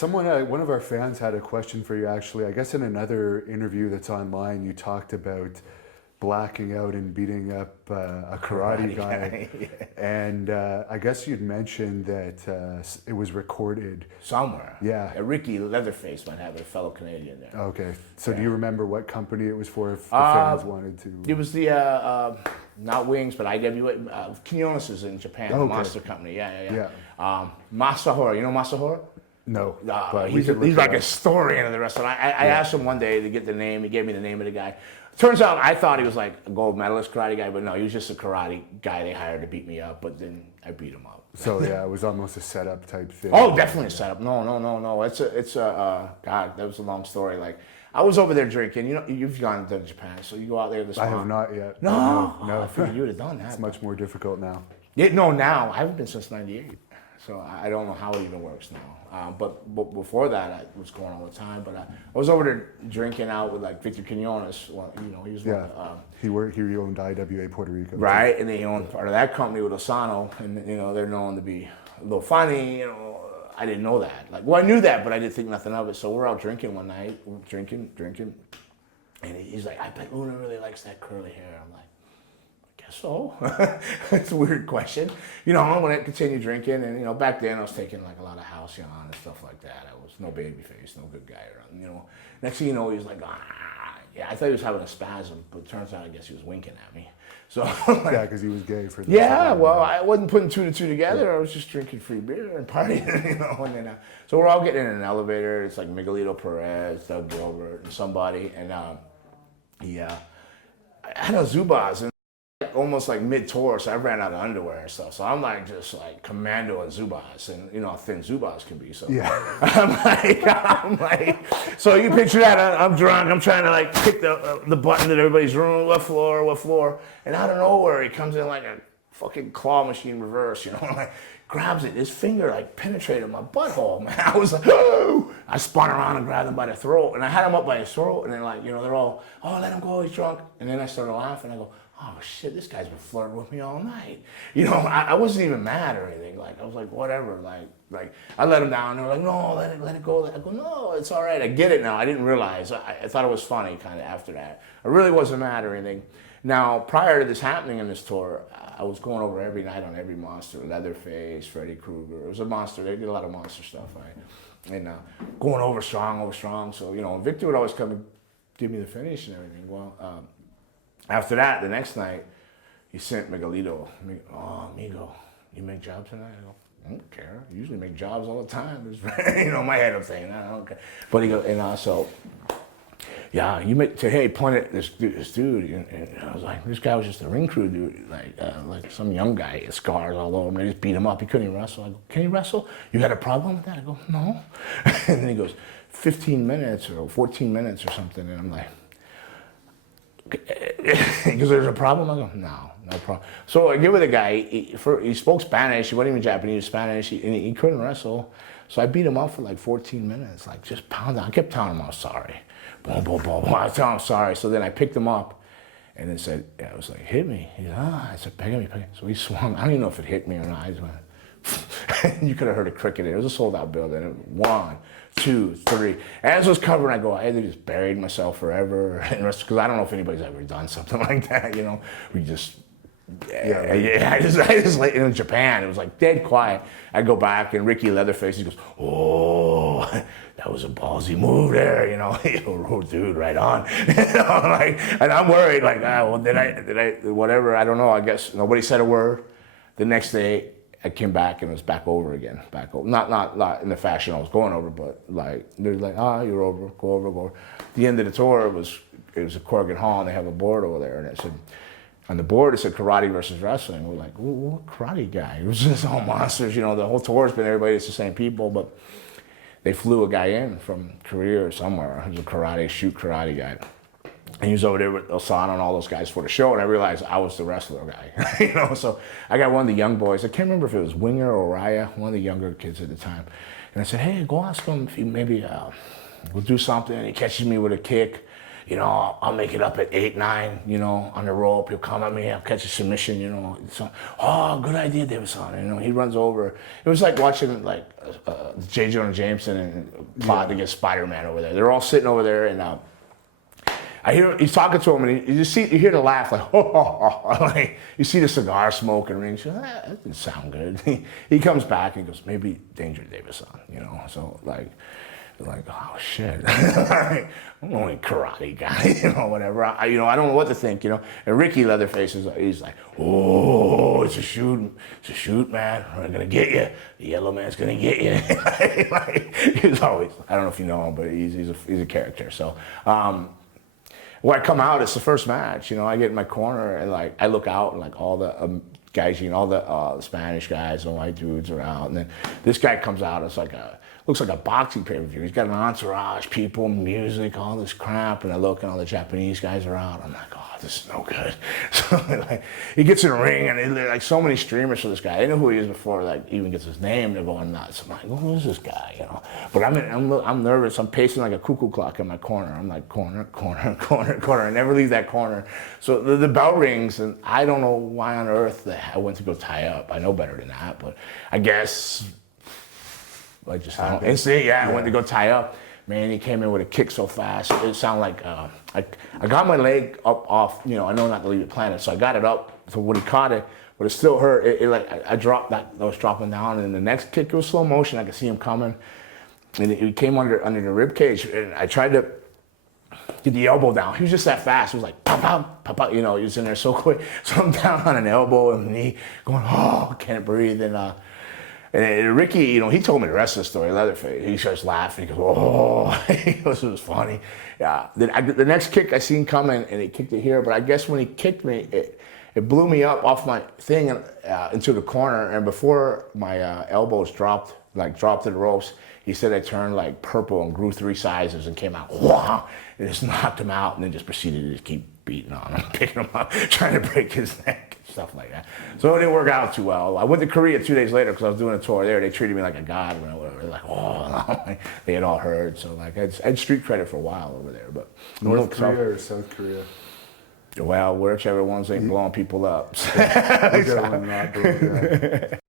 One of our fans had a question for you, actually. I guess in another interview that's online, you talked about blacking out and beating up a karate guy. Yeah. And I guess you'd mentioned that it was recorded. Somewhere. Yeah. Ricky Leatherface might have a fellow Canadian there. Okay. So do you remember what company it was for if the fans wanted to? It was the, not Wings, but IWA, Quiñones is in Japan, the monster company. Yeah. Masahiro, you know Masahiro? No. But he's like a historian of the restaurant. I asked him one day to get the name. He gave me the name of the guy. Turns out I thought he was like a gold medalist karate guy, but no, he was just a karate guy they hired to beat me up, but then I beat him up. So yeah, it was almost a setup type thing. Oh, definitely a setup. No. God, that was a long story. Like, I was over there drinking. You know, you've gone to Japan, so you go out there this month. I have not yet. No. No. I figured you would have done that. It's much more difficult now. Yeah, no, now. I haven't been since 98. So I don't know how it even works now. But before that, I was going all the time. But I was over there drinking out with like Victor Quiñones. Well, you know, he was one of, he owned IWA Puerto Rico. Right, and they owned part of that company with Osano, and you know they're known to be a little funny. You know, I didn't know that. Like, well, I knew that, but I didn't think nothing of it. So we're out drinking one night, drinking, and he's like, "I bet Luna really likes that curly hair." I'm like, so it's a weird question. You know, when I continued drinking, and you know, back then I was taking like a lot of halcyon and stuff like that. I was no baby face, no good guy around. You know, next thing you know, he's like, yeah, I thought he was having a spasm, but it turns out I guess he was winking at me. So yeah, because he was gay for this. Yeah, well, I wasn't putting two to two together. Yeah. I was just drinking free beer and partying, you know. And then, so we're all getting in an elevator. It's like Miguelito Perez, Doug Gilbert, and somebody, and I had a Zubaz. Almost like mid-tour, so I ran out of underwear and stuff. So I'm like just like commando and Zubaz, and you know how thin Zubaz can be. So yeah, I'm like, so you picture that? I'm drunk. I'm trying to like pick the button at everybody's room. What floor? And out of nowhere, he comes in like a fucking claw machine reverse. You know, like grabs it. His finger like penetrated my butthole. Man, I was like, oh! I spun around and grabbed him by the throat, and I had him up by his throat, and then like, you know, they're all, oh, let him go, he's drunk. And then I started laughing. I go, oh shit, this guy's been flirting with me all night. You know, I wasn't even mad or anything. Like, I was like, whatever. Like I let him down. They were like, no, let it go. I go, no, it's all right. I get it now. I didn't realize. I thought it was funny kind of after that. I really wasn't mad or anything. Now, prior to this happening in this tour, I was going over every night on every monster. Leatherface, Freddy Krueger. It was a monster. They did a lot of monster stuff, right? And going over strong. So, you know, Victor would always come and give me the finish and everything. Well, after that, the next night, he sent Miguelito. Oh, amigo, you make jobs tonight? I go, I don't care. I usually make jobs all the time. You know, in my head I'm saying, I don't care. But he goes, and so, yeah, you make, say, hey, point at this dude. And I was like, this guy was just a ring crew dude, like some young guy, he had scars all over him. They just beat him up. He couldn't even wrestle. I go, can he wrestle? You had a problem with that? I go, no. And then he goes, 15 minutes or 14 minutes or something. And I'm like, because there's a problem? I go, no problem. So I get with a guy, he spoke Spanish, he wasn't even Japanese, Spanish, and he couldn't wrestle. So I beat him up for like 14 minutes, like just pounding. I kept telling him I was sorry. Boom. I was telling him sorry. So then I picked him up and then said, I was like, hit me. He said, I said, peg me. So he swung. I don't even know if it hit me or not. I just went, you could have heard a cricket. It was a sold out building. 1, 2, 3. As I was covering, I go, I either just buried myself forever, because I don't know if anybody's ever done something like that, you know. We just, I just like, in Japan, it was like dead quiet. I go back, and Ricky Leatherface, he goes, oh, that was a ballsy move there, you know. Oh, dude, right on. You know, like, and I'm worried, like, well, did I, whatever, I don't know. I guess nobody said a word. The next day, I came back and it was back over again. Not in the fashion I was going over, but like they're like, you're over, go over. At the end of the tour, it was a Corrigan Hall, and they have a board over there, and it said, on the board it said karate versus wrestling. We're like, what karate guy? It was just all monsters, you know. The whole tour's been everybody, it's the same people, but they flew a guy in from Korea or somewhere. He was a shoot karate guy. And he was over there with Osana and all those guys for the show, and I realized I was the wrestler guy, you know. So I got one of the young boys. I can't remember if it was Winger or Raya, one of the younger kids at the time. And I said, hey, go ask him if he maybe we'll do something. And he catches me with a kick, you know, I'll make it up at 8, 9, you know, on the rope. He'll come at me, I'll catch a submission, you know. So, oh, good idea, Davison. You know, he runs over. It was like watching like J. Jonah Jameson and plot to get Spider-Man over there. They're all sitting over there, and I hear he's talking to him, and you hear the laugh, like, oh, like you see the cigar smoke and rings. That didn't sound good. He comes back and goes, maybe Danger Davison, you know. So like, oh shit, I'm only a karate guy, you know, whatever. I don't know what to think, you know. And Ricky Leatherface he's like, oh, it's a shoot, man. We're gonna get you. The yellow man's gonna get you. Like, he's always, I don't know if you know him, but he's a character. So. When I come out, it's the first match. You know, I get in my corner and like I look out and like all the guys, you know, all the Spanish guys and white dudes are out, and then this guy comes out. It's like looks like a boxing pay-per-view. He's got an entourage, people, music, all this crap, and I look and all the Japanese guys are out. I'm like, oh, this is no good. So like, he gets in the ring and like so many streamers for this guy. I didn't know who he is before like even gets his name. They're going nuts. I'm like, well, who is this guy? You know. But I'm nervous. I'm pacing like a cuckoo clock in my corner. I'm like corner. I never leave that corner. So the bell rings and I don't know why on earth I went to go tie up. I know better than that, but I guess. I just I went to go tie up. Man, he came in with a kick so fast. It sounded like I got my leg up off. You know, I know not to leave it planted, so I got it up. So when he caught it, but it still hurt. It like I dropped that. I was dropping down, and the next kick it was slow motion. I could see him coming, and it came under the rib cage. And I tried to get the elbow down. He was just that fast. It was like pop, pop, pop, pop. You know, he was in there so quick. So I'm down on an elbow and knee, going, oh, can't breathe, and Ricky, you know, he told me the rest of the story, Leatherface. He starts laughing. He goes, oh, he goes, it was funny. Yeah. The next kick I seen coming, and he kicked it here. But I guess when he kicked me, it blew me up off my thing into the corner. And before my elbows dropped to the ropes, he said I turned like purple and grew 3 sizes and came out, wow, and just knocked him out, and then just proceeded to just keep beating on him, picking him up, trying to break his neck, stuff like that. So it didn't work out too well. I went to Korea 2 days later because I was doing a tour there. They treated me like a god, whatever. They're like, oh, they had all heard. So like, I had street credit for a while over there. But North Korea or South Korea? Well, whichever ones ain't blowing people up. Whichever one not doing that.